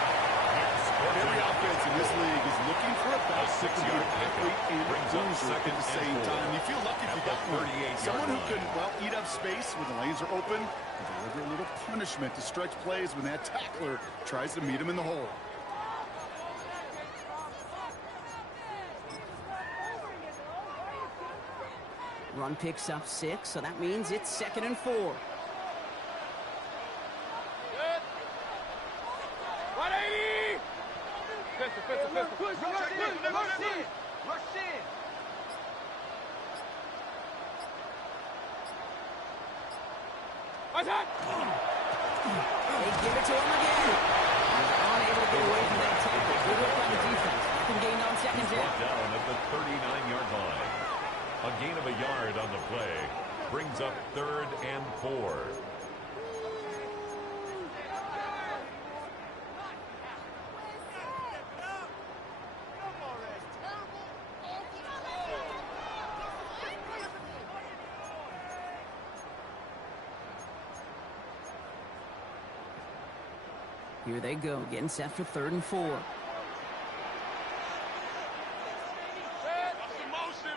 Every offense in this league is looking for a back that can be an athlete and a bruiser at the same time. You feel lucky if you got one. Someone who can, well, eat up space when the lanes are open and deliver a little punishment to stretch plays when that tackler tries to meet him in the hole. Run picks up 6, so that means it's 2nd and 4. Good. 180. Pistol. Rush in. What's that? They give it to him again. He's unable to get away from that tackle. Good work by the defense. Nothing gained on second down. Down at the 39-yard line. A gain of a yard on the play brings up 3rd and 4. Here they go, getting set for 3rd and 4.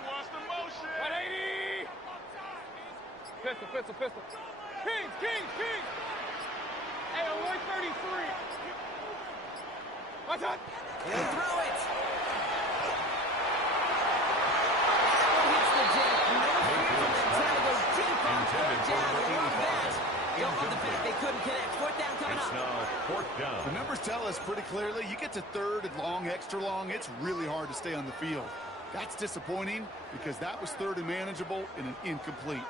What's the motion? 180. Pistol. Kings. Hey, 133. What's that? He'll throw it. That one hits the deck. No fear from them. Trying to go deep on 3rd down. You love that. Don't love the fact they couldn't connect. 4th down coming It's up. now 4th down. The numbers tell us pretty clearly, you get to 3rd and long, extra long, it's really hard to stay on the field. That's disappointing because that was 3rd and manageable and an incomplete.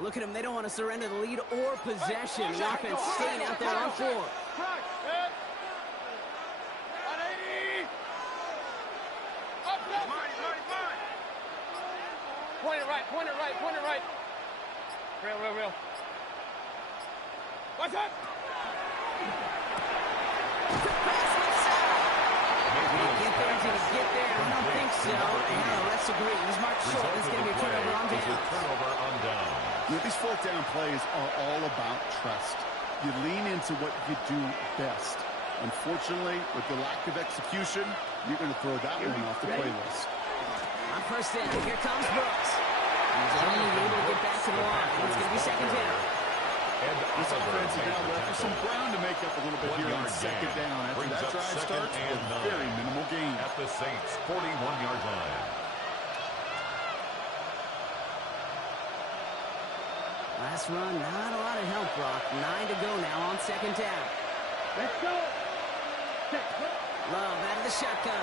Look at them. They don't want to surrender the lead or possession. The offense staying out there on 4. 180. Up. Point it right. Real. What's that? Get there, did he get there? I don't think so. And the refs agree. He's marked short. This is going to be a turnover on down. You know, these 4th down plays are all about trust. You lean into what you do best. Unfortunately, with the lack of execution, you're going to throw that one off the playlist. On 1st down, here comes Brooks. He's only able to get back to the line. It's going to be 2nd down. This offense is now left with some ground to make up a little bit here on 2nd down. After that drive starts, a very minimal gain. At the Saints' 41-yard line. Last run, not a lot of help, Brock. 9 to go now on 2nd down. Let's go. Love out of the shotgun.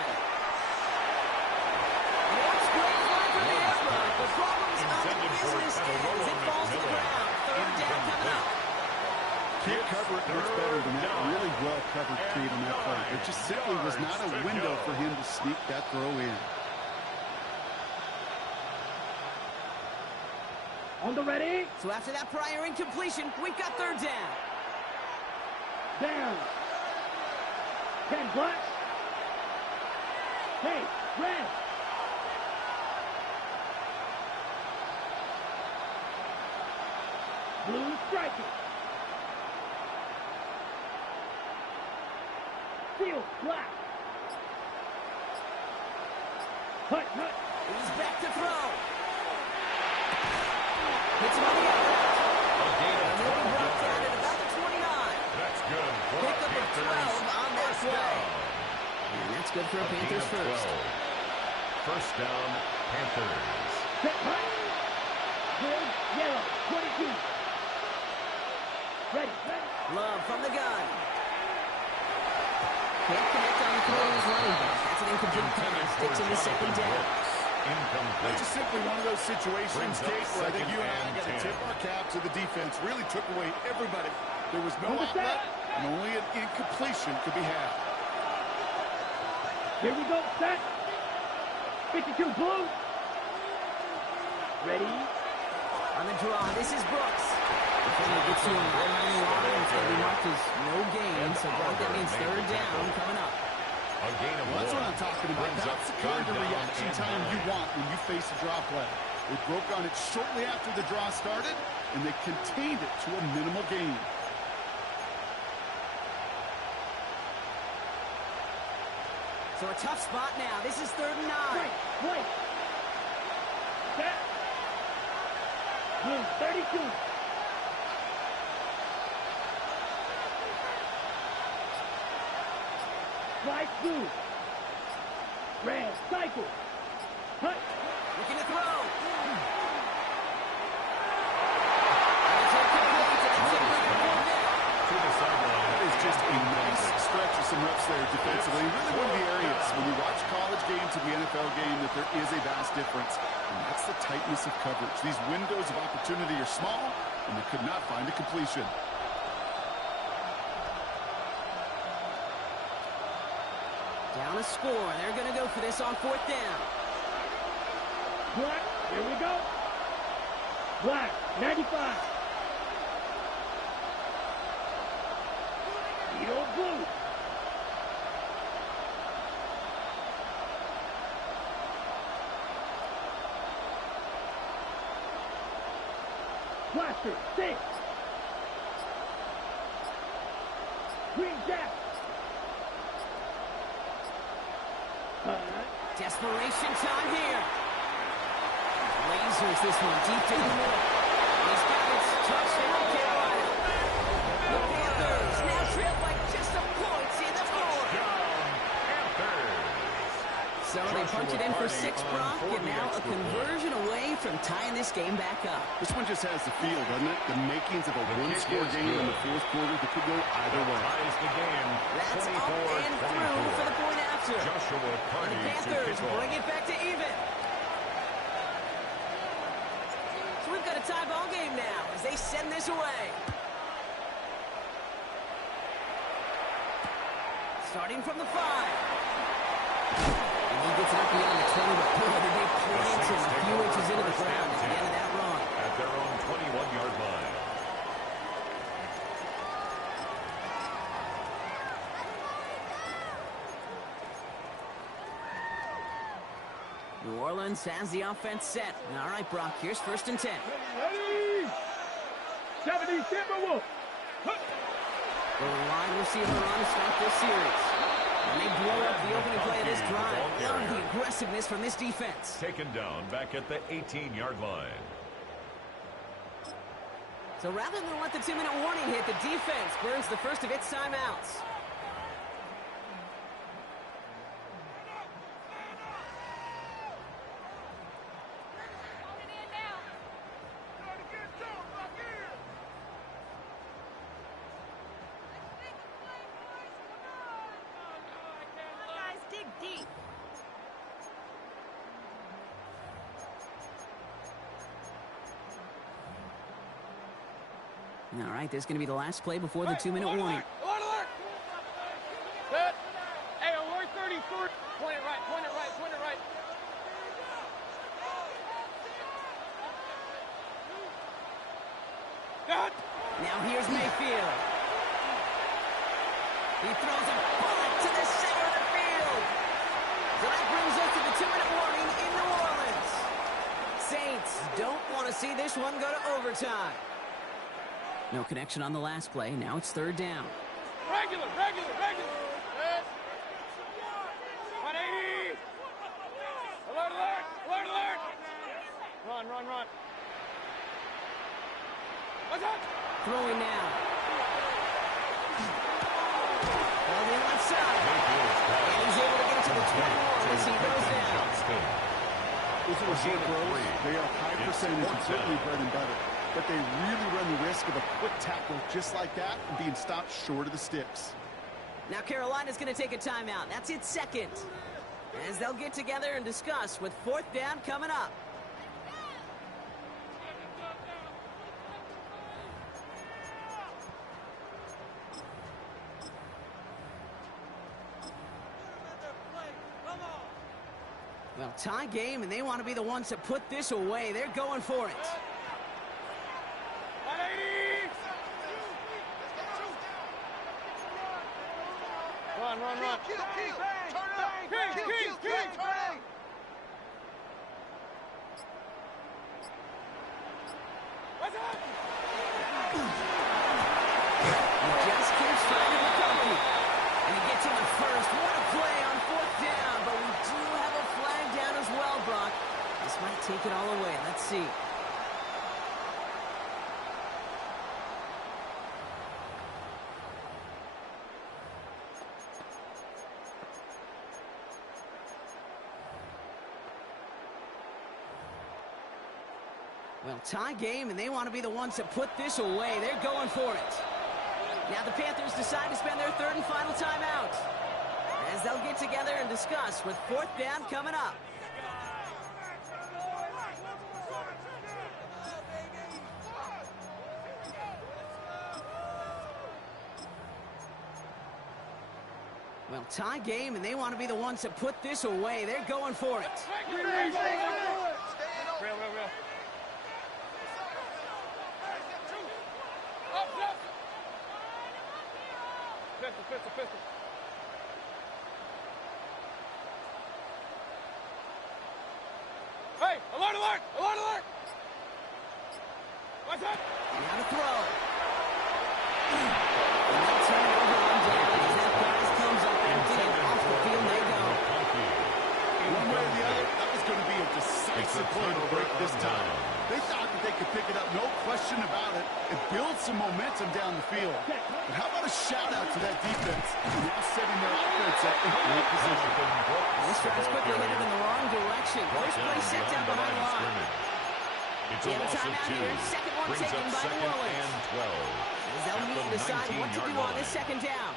And it's great line for the air block. The problem's on the business end as it falls to the ground. 3rd down coming up. Can't cover it much better than that. Really well covered Creed on that play. There just simply was not a window for him to sneak that throw in. On the ready. So after that prior incompletion, we've got 3rd down. Down. 10 black. Hey, red. Blue striking. Field black. Hut. He's back to throw. Hits him on the outside. And he'll be brought down at about the 29. That's good for Pick up a 12 on that play. And that's good for a Panthers first. 1st down, Panthers. Set right. Red, yellow, 22. Ready. Love from the gun. Can't connect on the throw to his running back. That's an incomplete pass. Sticks in the 2nd down. That's just simply one of those situations, Kate, where I think you and I got to tip our cap to the defense. Really took away everybody. There was no outlet, and only an incompletion could be had. Here we go, set. 52 blue. Ready? On the draw, this is Brooks. Defender gets to him right around the line. It's going to be marked as no gain. So, Brock, that means third down coming up. A gain of Well, that's what one. I'm talking about. Brings up That's the kind third of down reaction and time you 9. want when you face a draw play. They broke on it shortly after the draw started, and they contained it to a minimal gain. So a tough spot now. This is 3rd and 9. Wait. Set. Blue 32. White blue. Red cycle. Hut. Looking to throw. To the sideline. That is just a nice stretch of some reps there defensively. Really one of the areas when you watch college game to the NFL game that there is a vast difference. And that's the tightness of coverage. These windows of opportunity are small, and they could not find a completion. Down a score. They're going to go for this on 4th down. Black. Here we go. Black. 95. Edo blue. Blaster. 6. Green jack. Desperation time here. Lasers this one deep to the middle. He's got it. Touchdown, Carolina. The Panthers now trail by just a point in the fourth. So they punch it in for 6, Brock, and now a conversion away from tying this game back up. This one just has the feel, doesn't it? The makings of a one-score game in the fourth quarter that could go either way. Ties the game. That's up and through for the point after. Joshua And Carney the to Panthers kick off. bring it back to even. So we've got a tie ball game now as they send this away. Starting from the 5. And he gets it up beyond the 20, but boy, did they plant him a few inches into the ground at the end of that run. At their own 21-yard line. New Orleans has the offense set. All right, Brock, here's 1st and 10. Ready? 70 Timberwolves. The wide receiver on to start this series. And they blow up the opening play of this drive. Love the aggressiveness from this defense. Taken down back at the 18-yard line. So rather than let the 2-minute warning hit, the defense burns the first of its timeouts. All right, this is going to be the last play before the 2-minute warning. Alert! Alert! Set. Hey, alert 33. Point it right, point it right, point it right. Got. Now here's Mayfield. He throws a bullet to the center of the field. So that brings us to the 2-minute warning in New Orleans. Saints don't want to see this one go to overtime. No connection on the last play. Now it's 3rd down. Regular. Set. 180. Alert. Run. What's up? Throwing now. On the left side. And he's able to get it to the 21 as he goes down. Those are short throws. They are high percentage and certainly bread and butter. But they really run the risk of a quick tackle just like that and being stopped short of the sticks. Now Carolina's going to take a timeout. That's its 2nd. As they'll get together and discuss with 4th down coming up. Well, tie game, and they want to be the ones to put this away. They're going for it. 180! Run. Kill. Turn up. King. Turn up. What's up? He just keeps finding the company. And he gets in the first. What a play on 4th down. But we do have a flag down as well, Brock. This might take it all away. Let's see. Well, tie game, and they want to be the ones to put this away. They're going for it. Now the Panthers decide to spend their 3rd and final timeout, as they'll get together and discuss with 4th down coming up. Well, tie game, and they want to be the ones to put this away. They're going for it. Real. Pistol. Hey, alert! What's up? Now to throw. And they'll turn it over on down as that pass comes up empty and off the field they go. One way or the other, that was going to be a decisive play to break this time. They thought that they could pick it up, no question about it, and build some momentum down the field. But how about a shout-out to that defense, now setting their offense up in great position. This drive's quickly headed in the wrong direction. First play set down behind the line. It's We a have a loss of timeout 2. here. Second one Brings taken up by New 2nd Orleans. and 12. As they'll need to decide what to do on this 2nd down.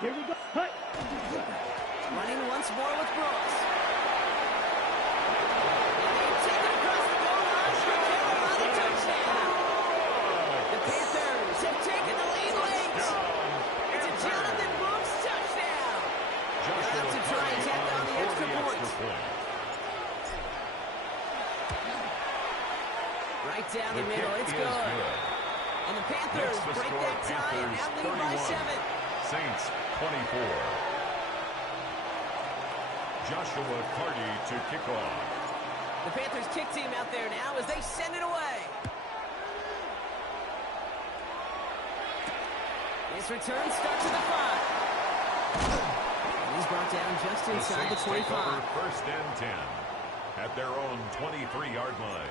Here we go. Running once more with Brooks. And they take it across the goal line for a Carolina touchdown. The Panthers have taken the lead late. It's a Jonathan Brooks touchdown. They'll have to try and tack on the extra point. Right down the middle. It's good. And the Panthers break that tie and now lead by 7. Saints 24. Joshua Carty to kick off. The Panthers kick team out there now as they send it away. This return starts at the 5. And he's brought down just inside the 25. Take over 1st and 10 at their own 23-yard line.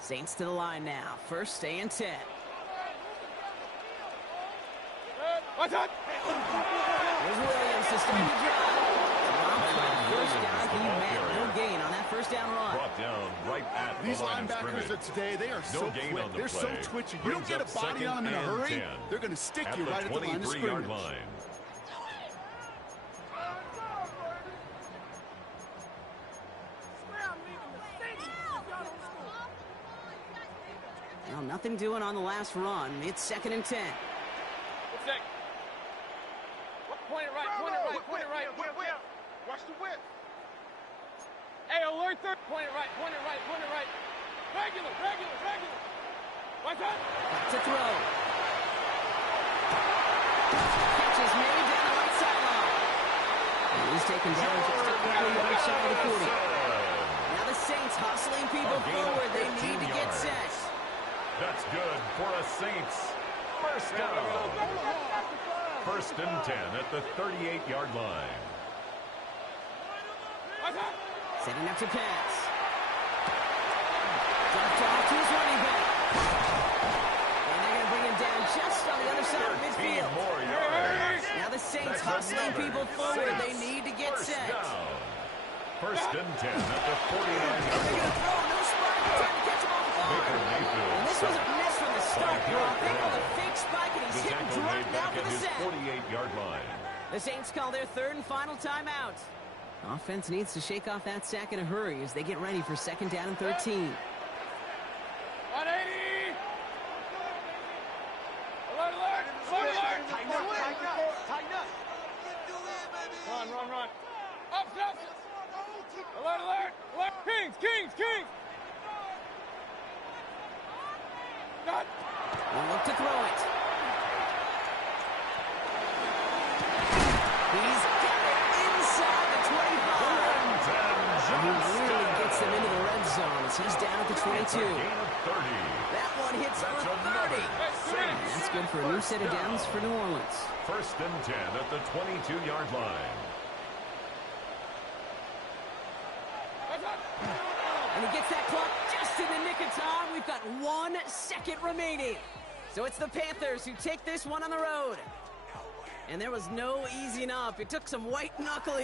Saints to the line now. 1st and 10. What's up? Here's Williams to start the drive. First down, he met no gain on that 1st down run. Brought down right at These the line of linebackers of scrimmage. today, they are No so gain quick. on the They're so play. twitchy. You don't Brings get a up body on them in a 2nd and hurry, 10 they're going to stick at you the right at the line of 23-yard scrimmage. line. Well, nothing doing on the last run. It's 2nd and 10. What's that? Point it right. Whip. Watch the whip. Hey, alert 3rd. Point it right. Regular. What's up? Back to throw. Catch is made down the right sideline. And he's taken down just a couple yards shy of the 40. Now the Saints hustling people forward. They need to get set. That's good for a Saints. First down. 1st and 10 at the 38-yard line. What's up? Setting up to pass. Dumped off to his running back. And they're going to bring him down just on the other side of 13 midfield. more yards. Now the Saints hustling people forward. They Saints. need to get First set. down. First and 10 at the 49-yard They're going to line. throw. No spike. Trying to catch him off guard. Baker Mayfield. And this was a miss from the start, Five-yard Brock. They call penalty. a fake spike, and he's The hitting tackle drop made now back for at the his sack. 48-yard line. The Saints call their third and final timeout. Offense needs to shake off that sack in a hurry as they get ready for second down and 13. 180! Alert, alert! Alert, alert! Tighten up, tighten up, tighten up. Run. Up. Alert, alert! Alert! Kings! Not. We'll look to throw it. He's got it inside the 25. And he really gets them into the red zone as he's down at the 22. Gain of 30. That one hits That's for 30. another. That's good for a new set of downs for New Orleans. First and 10 at the 22-yard line. And he gets that clock just in the nick of time. We've got 1 second remaining. So it's the Panthers who take this one on the road. And there was no easing up. It took some white knuckle